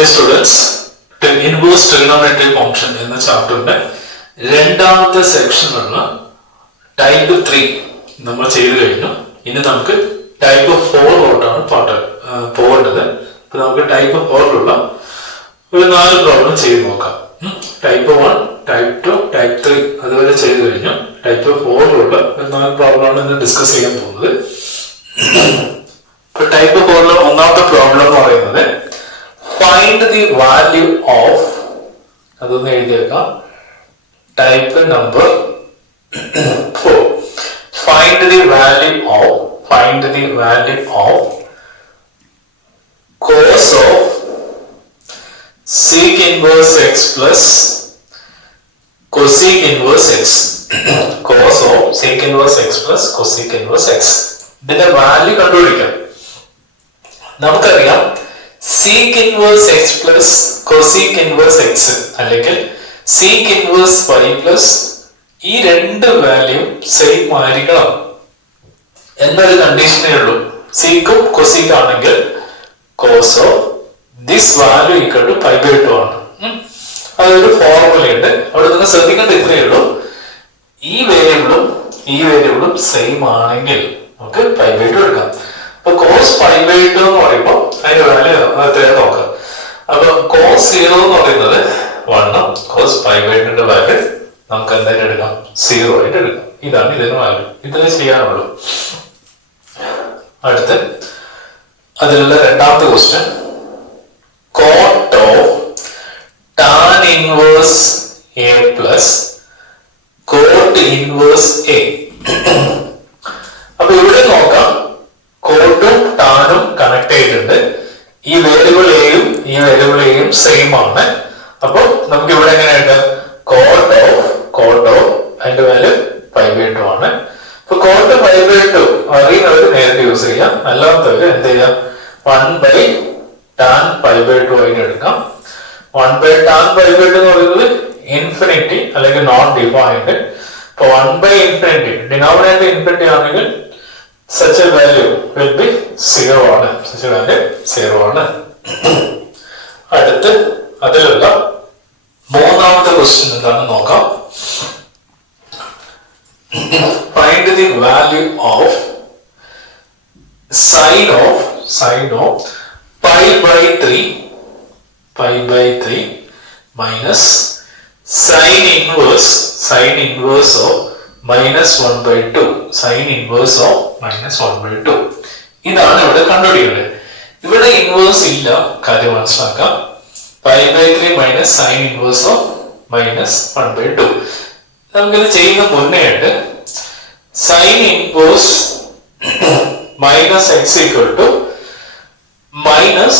Dear students, inverse trigonometry function in the chapter രണ്ടാമത്തെ സെക്ഷനുള്ള type 3 നമ്മൾ ചെയ്തു കഴിഞ്ഞു. ഇനി നമുക്ക് ടൈപ്പ് 4 ലോട്ടാണ് പോകേണ്ടത്. അപ്പൊ നമുക്ക് ടൈപ്പ് 4ലുള്ള ഒരു 4 പ്രോബ്ലം ചെയ്ത് നോക്കാം. ടൈപ്പ് 1, ടൈപ്പ് 2, ടൈപ്പ് 3 അതുവരെ ചെയ്തു കഴിഞ്ഞു. ടൈപ്പ് 4ലുള്ള ഒരു 4 പ്രോബ്ലമാണ് ഇന്ന് ഡിസ്കസ് ചെയ്യാൻ പോകുന്നത്. ഇപ്പൊ ടൈപ്പ് 4ലെ ഒന്നാമത്തെ പ്രോബ്ലം എന്ന് പറയുന്നത് find the value of അതൊന്ന് എഴുതിയേക്കാം. Type number 4. Find the value of cos of sec inverse x plus cosec inverse x. Cos of sec inverse x plus cosec inverse x. ഇതിന്റെ value കണ്ടുപിടിക്കാം. നമുക്കറിയാം sec inverse x plus cosec inverse x അല്ലെങ്കിൽ sec inverse y plus ഈ രണ്ട് value same ആയിരിക്കണം എന്നൊരു കണ്ടീഷനേ ഉള്ളൂ. സീക്കും കൊസീക്കും ആണെങ്കിൽ cos of this value equal to pi by 2 ആണ്. അതൊരു ഫോർമുലയുണ്ട്. അവിടെ നിങ്ങൾ ശ്രദ്ധിക്കേണ്ട ഇത്രയേ ഉള്ളൂ. ഈ വേരിയബിളും സെയിം ആണെങ്കിൽ നമുക്ക് pi by 2 എടുക്കാം. അപ്പൊ cos pi by 2 എന്ന് പറയുമ്പോൾ അതിന്റെ വാല്യൂ എത്രയാണ് നോക്കാം. അപ്പൊ cos 0 എന്ന് പറയുന്നത് 1, cos pi by 2 ന്റെ വാല്യൂ നമുക്ക് എന്തായിട്ട് എടുക്കാം? 0 ആയിട്ട് എടുക്കാം. ഇതാണ് ഇതിന്റെ വാല്യൂ. ഇത്രേ ചെയ്യാനുള്ളൂ. അടുത്ത് അതിലുള്ള രണ്ടാമത്തെ question cot of tan inverse a plus cot inverse a. അപ്പൊ ഇവിടെ നോക്കാം, കോട്ടും ടാനും കണക്ട് ചെയ്തിട്ടുണ്ട്. ഈ വേരിയബിൾ എയും സെയിം ആണ്. അപ്പൊ നമുക്ക് ഇവിടെ എങ്ങനെയുണ്ട്? കോട്ട് ഓഫ് അതിന്റെ വാല്യൂ pi by 2 ആണ്. അപ്പൊ കോട്ട് pi by 2 അറിയുന്നവര് നേരത്തെ യൂസ് ചെയ്യാം. അല്ലാത്തവര് എന്ത് ചെയ്യാം? 1 by tan pi by 2 ആയിട്ട് എടുക്കാം. 1 by tan pi by 2 എന്ന് പറയുന്നത് ഇൻഫിനിറ്റി അല്ലെങ്കിൽ നോൺ ഡിഫൈൻഡ്. അപ്പൊ 1 by ഇൻഫിനിറ്റി ഡിനോമിനേറ്റർ ഇൻഫിനിറ്റി ആണെങ്കിൽ such a value will be 0 ആണ്. such a value 0 ആണ്. അടുത്ത് അതിലുള്ള മൂന്നാമത്തെ ക്വസ്റ്റ്യൻ എന്താണെന്ന് നോക്കാം. find the value of sin of pi by 3 minus sin inverse of minus 1 by 2. sin inverse of minus 1 by 2. ഇതാണ് ഇവിടെ കണ്ടുപിടിക്കുന്നത്. ഇവിടെ ഇൻവേഴ്സ് ഇല്ല, കാര്യം മനസ്സിലാക്കാം. pi by 3 minus sin inverse of minus 1 by 2. നമുക്കിത് ചെയ്യുന്ന മുന്നേ ആയിട്ട് sin inverse minus x equal to minus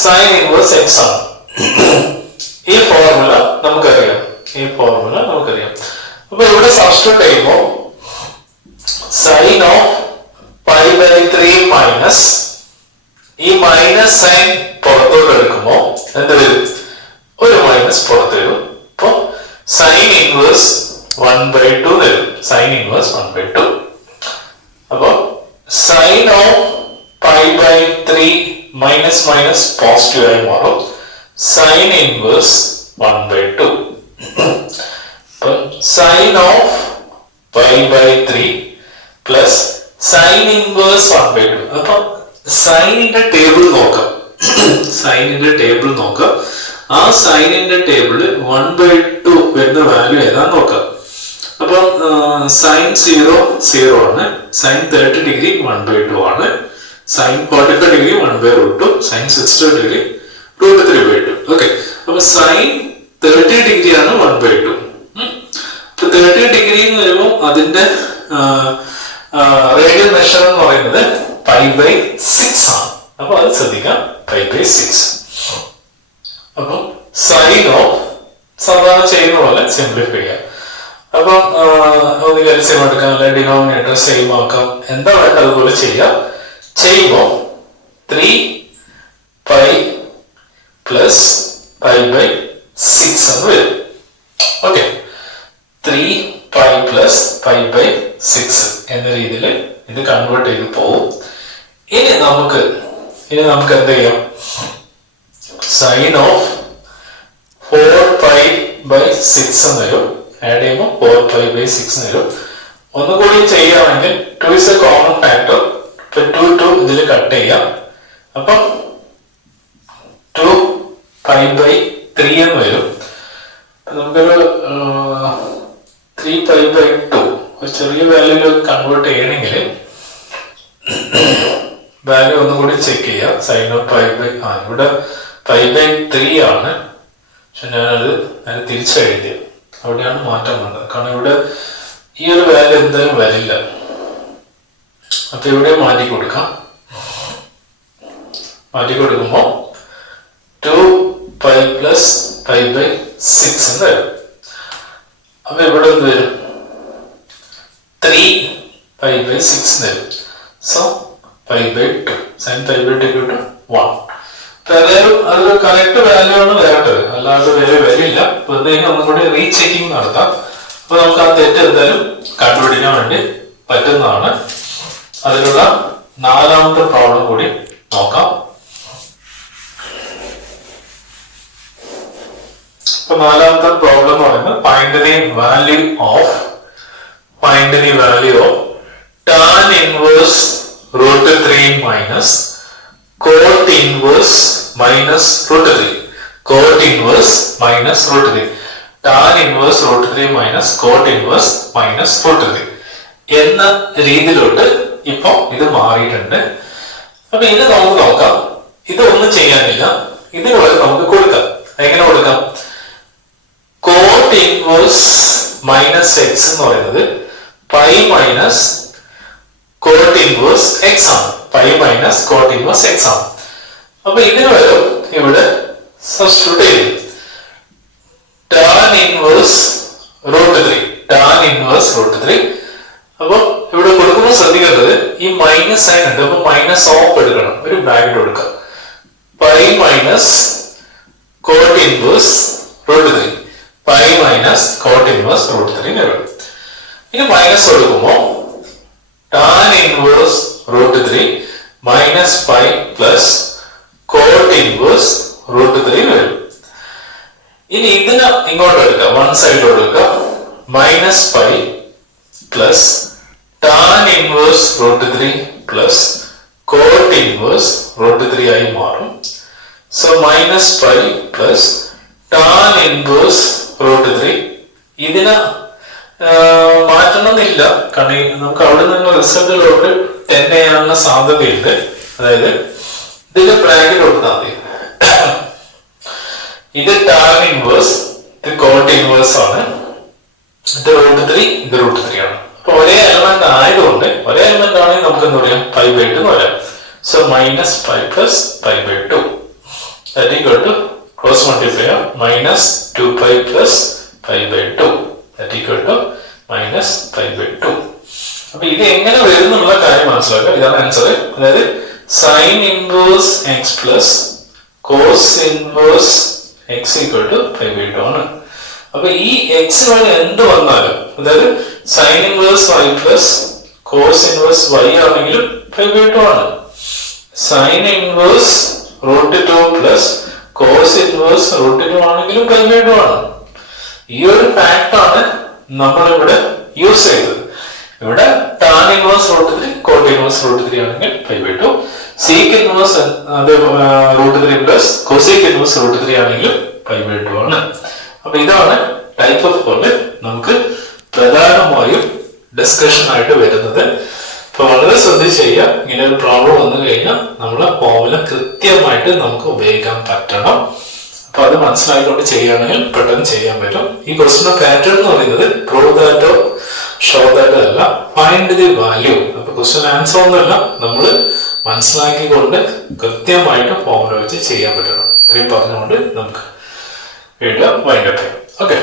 sin inverse x ആണ്. ഈ ഫോർമുല നമുക്കറിയാം. അപ്പൊ ഇവിടെ സബ്സ്റ്റിറ്റ്യൂട്ട് ചെയ്യുമ്പോൾ sin of pi by 3 minus ഈ മൈനസ് സൈൻ പുറത്തോട്ട് എടുക്കുമ്പോൾ എന്ത് വരും? ഒരു മൈനസ് പുറത്ത് വരും. അപ്പൊ sin inverse 1 by 2 വരും. sin inverse 1 by 2. അപ്പൊ sin of pi by 3 minus positive ആയി മാറും. sin inverse 1 by 2. sin of pi by 3 plus sin inverse 1 by 2. അപ്പൊ സൈനിന്റെ ടേബിൾ നോക്കാം. ആ സൈനിന്റെ ടേബിള് 1 by 2 വരുന്ന വാല്യൂ ഏതാന്ന് നോക്കാം. അപ്പൊ sin 0 ആണ്. sin 30 ഡിഗ്രി 1 by 2 ആണ്. sin 45 degree 1 by √2. sin 60 degree √3 by 2. Okay. അപ്പൊ sin 30 ഡിഗ്രി ആണ് 1 by 2. 30 ഡിഗ്രി എന്ന് വരുമ്പോൾ അതിന്റെ റേഡിയൽ മെഷർ എന്ന് പറയുന്നത് pi by 6 ആണ്. അപ്പൊ അത് ശ്രദ്ധിക്കാം, pi by 6. അപ്പൊ സൈൻ ഓഫ് സാധാരണ ചെയ്യുന്ന പോലെ സിംപ്ലിഫൈ ചെയ്യാം. അപ്പൊ ഒന്ന് എൽസിയം എടുക്കാം, അല്ലെങ്കിൽ ഡിനോമിനേറ്റർ സെയിം ആക്കാം, എന്താ വേണ്ട അതുപോലെ ചെയ്യാം. ചെയ്യുമ്പോൾ 3 pi പ്ലസ് pi by 6 എന്ന് വരും. Okay. 3 pi plus pi by 6 എന്ന രീതിയിൽ ഇത് കൺവേർട്ട് ചെയ്ത് പോകും. ഇനി നമുക്ക് എന്ത് ചെയ്യാം? സൈൻ ഓഫ് 4π/6 എന്ന് വരും. ആഡ് ചെയ്യുമ്പോൾ 4π/6 എന്ന് വരും. ഒന്നുകൂടി ചെയ്യുകയാണെങ്കിൽ 2 is a common factor. ഇപ്പൊ 2 ഇതിൽ കട്ട് ചെയ്യാം. അപ്പം 2π/3 എന്ന് വരും. നമുക്കൊരു 3π/2 ഒരു ചെറിയ വാല്യൂയിലേക്ക് കൺവേർട്ട് ചെയ്യണമെങ്കിൽ വാല്യൂ ഒന്നുകൂടി ചെക്ക് ചെയ്യാം. സൈൻ ഓഫ് ഇവിടെ π/3 ആണ്. പക്ഷെ ഞാൻ തിരിച്ചെഴുതിയ അവിടെയാണ് മാറ്റം വന്നത്. കാരണം ഇവിടെ ഈ ഒരു വാല്യൂ എന്തായാലും വരില്ല. അപ്പൊ ഇവിടെ മാറ്റി കൊടുക്കാം. മാറ്റി കൊടുക്കുമ്പോൾ 2π + π/6 എന്ന് വരും. അപ്പൊ ഇവിടെ എന്ത് വരും? 3π/6 എന്ന് വരും. So π/2 sin π/2 = 1. ഏതായാലും അതൊരു കറക്റ്റ് വാല്യൂ ആണ് വേണ്ടത്, അല്ലാതെ വേറെ വരില്ല. അപ്പൊ എന്തെങ്കിലും ഒന്നും കൂടി റീചെക്കിങ് നടത്താം. അപ്പൊ നമുക്ക് ആ തെറ്റ് എന്തായാലും കണ്ടുപിടിക്കാൻ വേണ്ടി പറ്റുന്നതാണ്. അതിനുള്ള 4ാമത്തെ പ്രോബ്ലം കൂടി നോക്കാം. ഇപ്പൊ 4ാമത്തെ പ്രോബ്ലം എന്ന് പറയുന്നത് find the value of tan inverse √3 minus cot inverse minus √3. Cot inverse minus √3. Tan inverse √3 minus cot inverse minus √3 എന്ന രീതിയിലോട്ട് ഇപ്പൊ ഇത് മാറിയിട്ടുണ്ട്. അപ്പൊ ഇത് നമുക്ക് നോക്കാം. ഇതൊന്നും ചെയ്യാനില്ല, ഇതിനുള്ളത് നമുക്ക് കൊടുക്കാം. എങ്ങനെ കൊടുക്കാം? cot inverse minus x എന്ന് പറയുന്നത് π minus cot inverse x ആണ്. π minus cot inverse x ആണ്. അപ്പൊ ഇതിന് പകരം ഇവിടെ സബ്സ്റ്റിറ്റ്യൂട്ട് ചെയ്യും. tan inverse √3. tan inverse √3. അപ്പൊ ഇവിടെ കൊടുക്കുമ്പോൾ ശ്രദ്ധിക്കേണ്ടത് ഈ മൈനസ് സൈൻ ഉണ്ട്. അപ്പൊ മൈനസ് ഓഫ് എടുക്കണം, ഒരു ബ്രാക്കറ്റ് കൊടുക്കുക. π minus cot inverse √3. π minus cot inverse √3 വരും. ഇനി മൈനസ് കൊടുക്കുമ്പോൾ tan inverse √3 minus π plus cot inverse √3 വരും. ഇനി ഇതിനെ ഇങ്ങോട്ട് എടുക്കുക, വൺ സൈഡിലോട്ട് എടുക്കുക. Minus π plus tan inverse √3 plus cot inverse √3 ആയി മാറും. So minus π plus tan inverse √3. ഇതിനെ മാറ്റണമെന്നില്ല, കാരണം നമുക്ക് അവിടെ നിന്ന് റിസൾട്ടിലോട്ട് 10 ചെയ്യാനുള്ള സാധ്യതയുണ്ട്. അതായത് ഇതിന്റെ ബ്രാക്കറ്റ് കൊടുത്താൽ മതി. ഇത് tan ഇൻവേഴ്സ്, ഇത് കോട്ട് ഇൻവേഴ്സ് ആണ്. ഇത് √3, ഇത് √3 ആണ്. അപ്പൊ ഒരേ എലമെന്റ് ആയതുകൊണ്ട്, ഒരേ എലമെന്റ് ആണെങ്കിൽ നമുക്ക് എന്താ പറയാം, π/2 എന്ന് പറയാം. So minus π plus π/2 that equal to cross multiply minus 2π plus π/2 that equal to minus π/2. അപ്പൊ ഇത് എങ്ങനെ വരും എന്നുള്ള കാര്യം മനസ്സിലാക്കുക. ഇതാണ് ആൻസർ. അതായത് sine inverse x plus cos inverse x equal to π/2 ആണ്. അപ്പൊ ഈ എക്സ് വേണം എന്ത് വന്നാലും, അതായത് sine inverse y plus cos inverse y ആണെങ്കിലും π/2 ആണ്. Sine inverse √2 plus cos inverse √2 ആണെങ്കിലും π/2 ആണ്. ഈ ഒരു ഫാക്ട് ആണ് നമ്മളിവിടെ യൂസ് ചെയ്തത്. ഇവിടെ tan ഇൻവേഴ്സ് √3 കോട്ട് ഇൻവേഴ്സ് √3 ആണെങ്കിൽ π/2, സീക്ക് ഇൻവേഴ്സ് അത് √3 പ്ലസ് കോസീക്ക് ഇൻവേഴ്സ് √3 ആണെങ്കിലും π/2 ആണ്. അപ്പൊ ഇതാണ് ടൈപ്പ് ഓഫ് ഫോർമുല നമുക്ക് പ്രധാനമായും ഡിസ്കഷൻ ആയിട്ട് വരുന്നത്. അപ്പൊ വളരെ ശ്രദ്ധിച്ച് ചെയ്യുക. ഇങ്ങനെ ഒരു പ്രോബ്ലം വന്നു കഴിഞ്ഞാൽ നമ്മളെ ഫോർമുല കൃത്യമായിട്ട് നമുക്ക് ഉപയോഗിക്കാൻ പറ്റണം. അപ്പൊ അത് മനസ്സിലാക്കിക്കൊണ്ട് ചെയ്യുകയാണെങ്കിൽ പെട്ടെന്ന് ചെയ്യാൻ പറ്റും. ഈ ക്വസ്റ്റ്യൻ പാറ്റേൺ എന്ന് പറയുന്നത് പ്രൂവ് ദാറ്റോ ഷോ ദാറ്റോ അല്ല, ഫൈൻഡ് ദി വാല്യൂ. അപ്പൊ ക്വസ്റ്റ്യൻ ആൻസർ ഒന്നുമല്ല, നമ്മൾ മനസ്സിലാക്കിക്കൊണ്ട് കൃത്യമായിട്ട് ഫോർമുല വെച്ച് ചെയ്യാൻ പറ്റണം. ഇത്രയും പറഞ്ഞുകൊണ്ട് നമുക്ക് വീണ്ടും വൈൻഡപ്പ് ചെയ്യാം. ഓക്കെ.